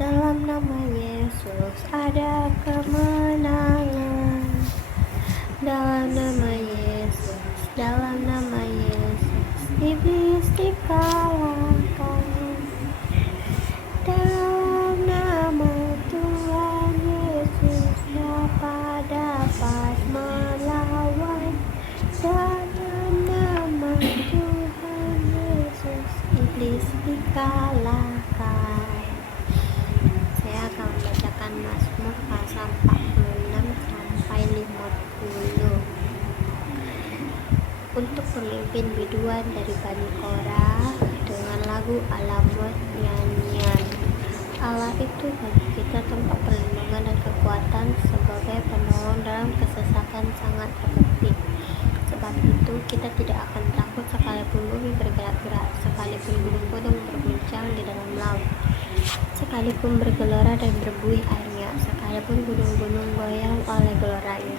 Dalam nama Yesus ada kemenangan. Dalam nama Yesus, dalam nama Yesus, iblis dikalahkan. Dalam nama Tuhan Yesus, dapat melawan. Dalam nama Tuhan Yesus, iblis dikalahkan. Saya akan membacakan Mazmur pasal 46 sampai 50. Untuk pemimpin biduan dari Bani Korah dengan lagu Alamot nyanyian. Allah itu bagi kita tempat perlindungan dan kekuatan, sebagai penolong dalam kesesakan sangat terbukti. Sebab itu kita tidak akan takut sekalipun bumi bergerak-gerak, sekalipun gunung-gunung berguncang di dalam laut, sekalipun bergelora dan berbuih airnya, sekalipun gunung-gunung goyang oleh geloranya.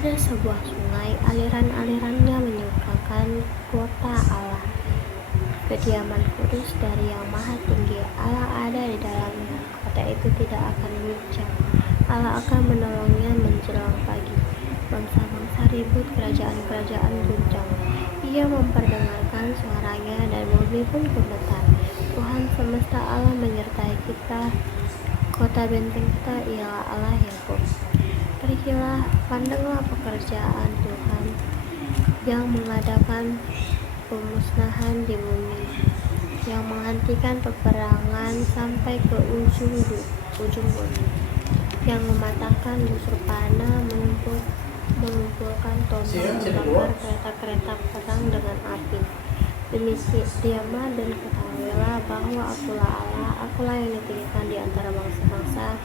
Ada sebuah sungai, aliran-alirannya menyukakan kota Allah. Kediaman kudus dari Yang Maha Tinggi. Allah ada di dalamnya. Kota itu tidak akan guncang. Allah akan menolongnya menjelang pagi. Bangsa-bangsa ribut, kerajaan-kerajaan guncang. Ia memperdengarkan suaranya dan bumi pun gemetar. Tuhan semesta Allah menyertai kita. Kota benteng kita ialah Allah Yakub. Pergilah, pandanglah pekerjaan Tuhan yang mengadakan pemusnahan di bumi, yang menghentikan peperangan sampai ke ujung bumi, yang mematahkan busur panah, mengumpulkan tombak, membakar kereta-kereta perang dengan api. Diamlah dan ketahuilah bahwa akulah Allah, akulah yang ditinggikan di antara bangsa-bangsa,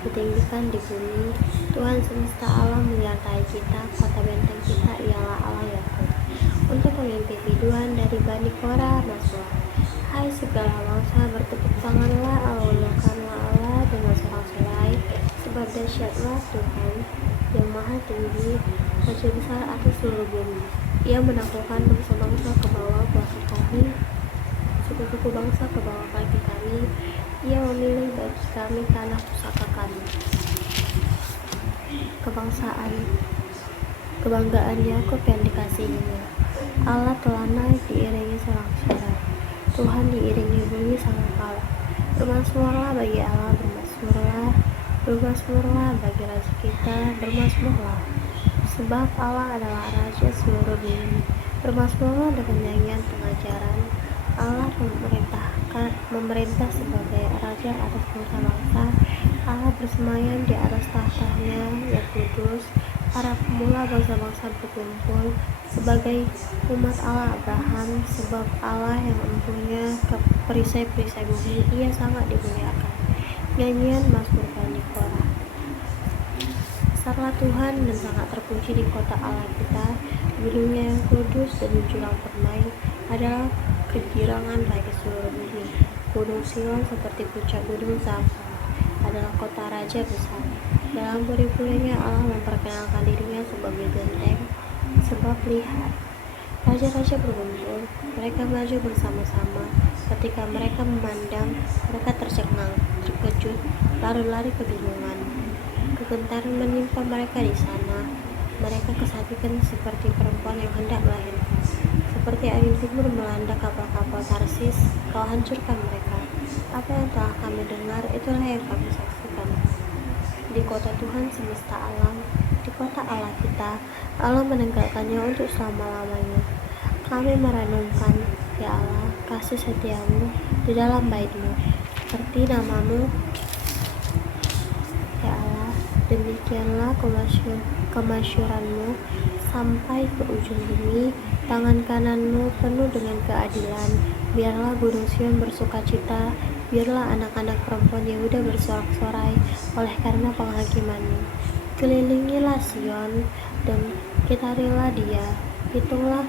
ditinggikan di bumi. Tuhan semesta Allah menyertai kita, kota benteng kita ialah Allah Yakub. Untuk pemimpin biduan dari Bani Korah, Mazmur. Hai segala bangsa, bertepuk tanganlah, ulukanlah Allah dengan sorak-sorai, sebab dahsyatlah Tuhan yang Maha Tinggi, Raja besar atas seluruh bumi. Ia menaklukkan bangsa-bangsa ke bawah kaki kami, suku-suku bangsa ke bawah kaki kami. Ia memilih bagi kami tanah pusaka kami. Kebanggaan Yakub yang dikasihinya. Allah telah naik diiringi sorak-sorai. Tuhan diiringi bunyi sangkakala. Bermasmurlah bagi Allah, bermasmurlah bagi Raja kita, bermasmurlah. Sebab Allah adalah Raja seluruh bumi. Bermasmurlah dengan nyanyian pengajaran. Allah memerintah sebagai Raja atas bangsa-bangsa. Allah bersemayam di atas tahtanya yang kudus. Para pemula bangsa-bangsa berkumpul sebagai umat Allah Abraham. Sebab Allah yang mempunyai perisai-perisai bumi, ia sangat dimuliakan. Nyanyian Mazmur Bani Korah. Besarlah Tuhan dan sangat terpuji di kota Allah kita. Gunungnya yang kudus dan menjulang permai adalah kegirangan bagi seluruh bumi. Gunung Sion seperti puncak gunung Zafar adalah kota raja besar. Dalam puri-purinya Allah memperkenalkan dirinya sebagai benteng. Sebab lihat, raja-raja berkumpul, mereka maju bersama-sama. Ketika mereka memandang, mereka tercengang, terkejut, lalu lari kebingungan. Kegentaran menimpa mereka di sana. Mereka kesakitan seperti perempuan yang hendak melahirkan. Seperti angin timur melanda kapal-kapal Tarsis, kau hancurkan mereka. Apa yang telah kami dengar, itulah yang kami saksikan. Di kota Tuhan semesta alam, di kota Allah kita, Allah meninggalkannya untuk selama-lamanya. Kami merenungkan, ya Allah, kasih setiamu di dalam bait-Mu, seperti namamu, ya Allah. Demikianlah kemasyuran-Mu sampai ke ujung bumi. Tangan kanan-Mu penuh dengan keadilan. Biarlah gunung Sion bersukacita, biarlah anak-anak perempuan Yehuda bersorak-sorai oleh karena penghakiman-Mu. Kelilingilah Sion dan kitarilah dia, hitunglah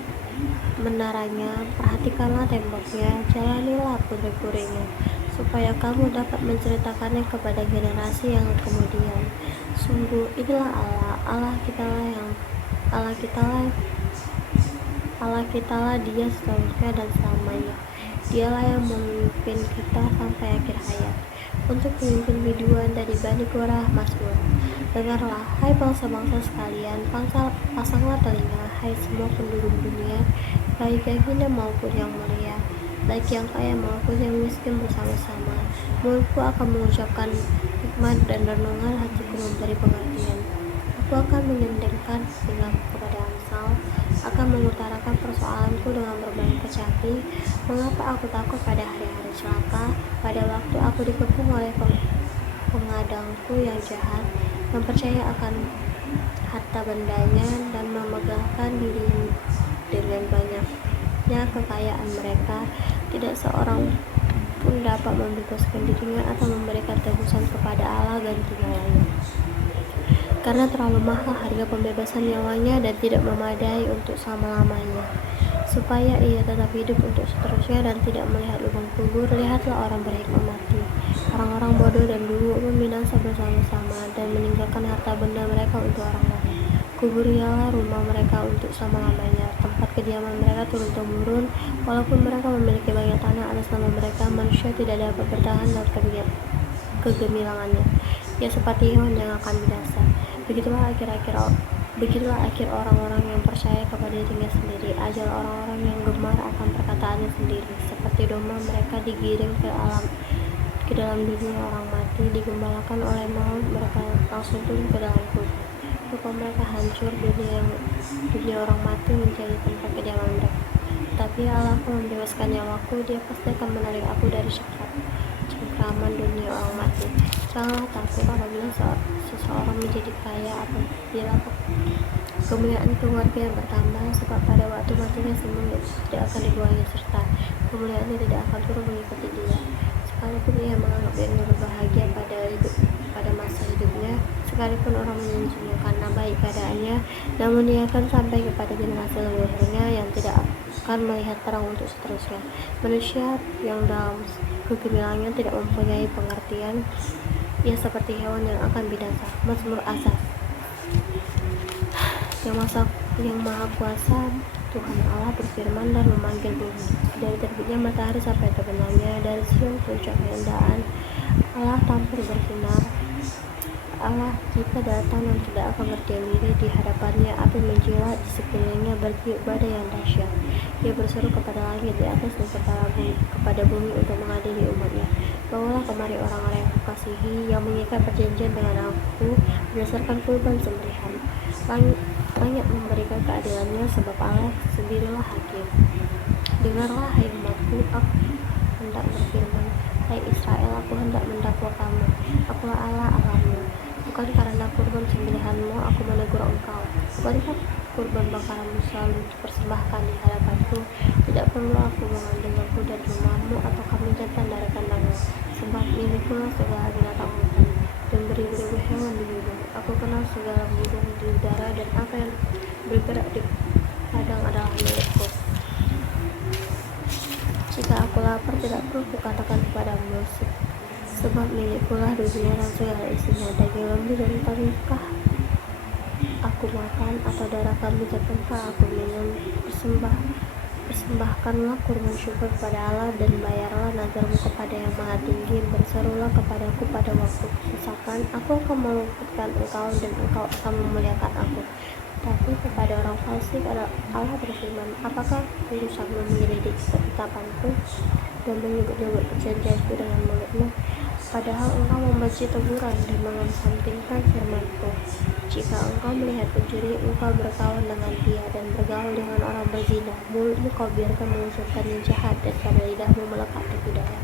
menaranya, perhatikanlah temboknya, jalanilah puri-purinya, supaya kamu dapat menceritakannya kepada generasi yang kemudian. Sungguh inilah Allah kitalah Dia seterusnya dan selamanya. Dialah yang memimpin kita sampai akhir hayat. Untuk pemimpin biduan dari Bani Korah, Mazmur. Dengarlah, hai bangsa-bangsa sekalian, pasanglah telinga, hai semua penduduk dunia, baik yang hina maupun yang mulia, baik yang kaya maupun yang miskin bersama-sama. Mulutku akan mengucapkan hikmat dan renungan hatiku memberi pengertian. Aku akan menyendengkan telingaku kepada Amsal, akan mengutarakan persoalanku dengan berbagai kecapi. Mengapa aku takut pada hari-hari celaka, pada waktu aku dikepung oleh pengadangku yang jahat, yang percaya akan harta bendanya dan memegahkan diri dengan banyaknya kekayaan mereka. Tidak seorang pun dapat membebaskan dirinya atau memberikan tebusan kepada Allah ganti nyawanya, karena terlalu mahal harga pembebasan nyawanya dan tidak memadai untuk selama-lamanya, supaya ia tetap hidup untuk seterusnya dan tidak melihat lubang kubur. Lihatlah orang berhikmat mati, orang-orang bodoh dan dulu binasa bersama-sama dan meninggalkan harta benda mereka untuk orang lain. Kuburialah rumah mereka untuk selama-lamanya, tempat kediaman mereka turun-temurun. Walaupun mereka memiliki banyak tanah atas nama mereka, manusia tidak dapat bertahan dalam kegemilangannya. Ia seperti hewan yang akan binasa. Begitulah akhir orang-orang yang percaya kepada dirinya sendiri. Ajal orang-orang yang gemar akan perkataannya sendiri. Seperti domba mereka digiring ke dalam dunia orang mati, digembalakan oleh maut, mereka langsung turun ke dalam kubur. Rupa mereka hancur, dunia orang mati menjadi tempat kediaman mereka. Tapi Allah akan membebaskan nyawaku, Dia pasti akan menarik aku dari cengkraman dunia orang mati. Janganlah takut apabila seseorang menjadi kaya, apabila kemuliaan keluarga yang bertambah, sebab pada waktu matinya semua tidak akan dibuangnya, serta kemuliaannya tidak akan turun mengikuti dia. Sekalipun ia menganggap dirinya berbahagia pada masa hidupnya, sekalipun orang menyanjungnya karena baik keadaannya, namun ia akan sampai kepada generasi leluhurnya yang tidak akan melihat terang untuk seterusnya. Manusia yang dalam kegemilangannya tidak mempunyai pengertian, ia seperti hewan yang akan binasa. Mazmur Asaf. Yang maha kuasa Tuhan Allah berfirman dan memanggil bumi, dari terbitnya matahari sampai terbenamnya, dari Sion puncak keindahan. Allah tampil bersinar, Allah kita datang dan tidak akan berdiri di hadapannya. Api menjilat di sekelilingnya, bertiup badai yang dahsyat. Ia berseru kepada langit di atas dan kepada bumi untuk mengadili umatnya. Bawalah kemari orang-orang yang kukasihi, yang mengikat perjanjian dengan aku berdasarkan kurban sembelihan. Banyak memberikan keadilannya, sebab Allah sendirilah hakim. Dengarlah hai umatku, aku hendak berfirman, hai Israel, aku hendak mendakwa kamu. Akulah Allah Allahmu. Bukan karena kurban sembelihanmu aku menegur engkau. Bukankah kurban bakaranmu selalu dipersembahkan di hadapanku? Tidak perlu aku mengambilmu dari rumahmu atau kami jantan dari kandangmu. Sebab milikulah segala binatang hutan dan beribu-ribu hewan di gunung. Aku kenal segala burung di udara, dan apa yang bergerak di padang adalah milikku. Jika aku lapar, tidak perlu kukatakan kepadamu, sebab milikkulah dunia dan segala isinya. Daging lembu dan tangkah aku makan, atau darah kambing dan tangkah aku minum. Persembahkanlah kurban syukur kepada Allah, dan bayarlah nazarmu kepada yang maha tinggi. Berserulah kepadaku pada waktu kesesakan, aku akan meluputkan engkau, dan engkau akan memuliakan aku. Tapi kepada orang fasik Allah berfirman, apakah urusanmu menyelidik ketetapanku dan menyebut-nyebut perjanjianku dengan mulutmu? Padahal engkau membenci teguran dan mengesampingkan firmanku. Jika engkau melihat pencuri, engkau berkawan dengan dia dan bergaul dengan orang berzina. Mulutmu kau biarkan mengucapkan yang jahat, dan pada lidahmu melekat tipu daya.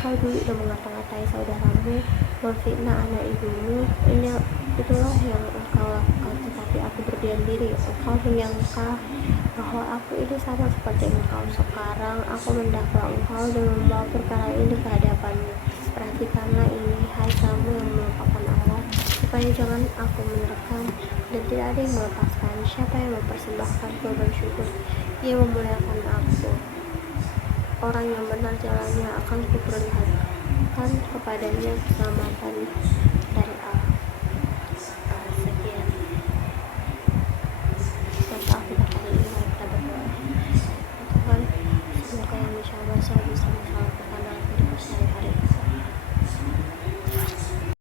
Kau duduk dan mengata-ngatai saudaramu, memfitnah anak ibumu. Itulah yang engkau lakukan, tetapi aku berdiam diri. Engkau menyangka bahwa aku ini sama seperti engkau. Sekarang aku mendakwa engkau dan membawa perkara ini ke hadapanmu. Perhatikanlah ini, hai kamu yang melupakan Allah, supaya jangan aku menerkam dan tidak ada yang melepaskan. Siapa yang mempersembahkan kurban syukur, ia memuliakan aku. Orang yang benar jalannya akan kuperlihatkan kepadanya keselamatan dari Allah. Sekian tentang kita kali ini. Kita berdoa, Tuhan, semoga yang bisa bahasa bisa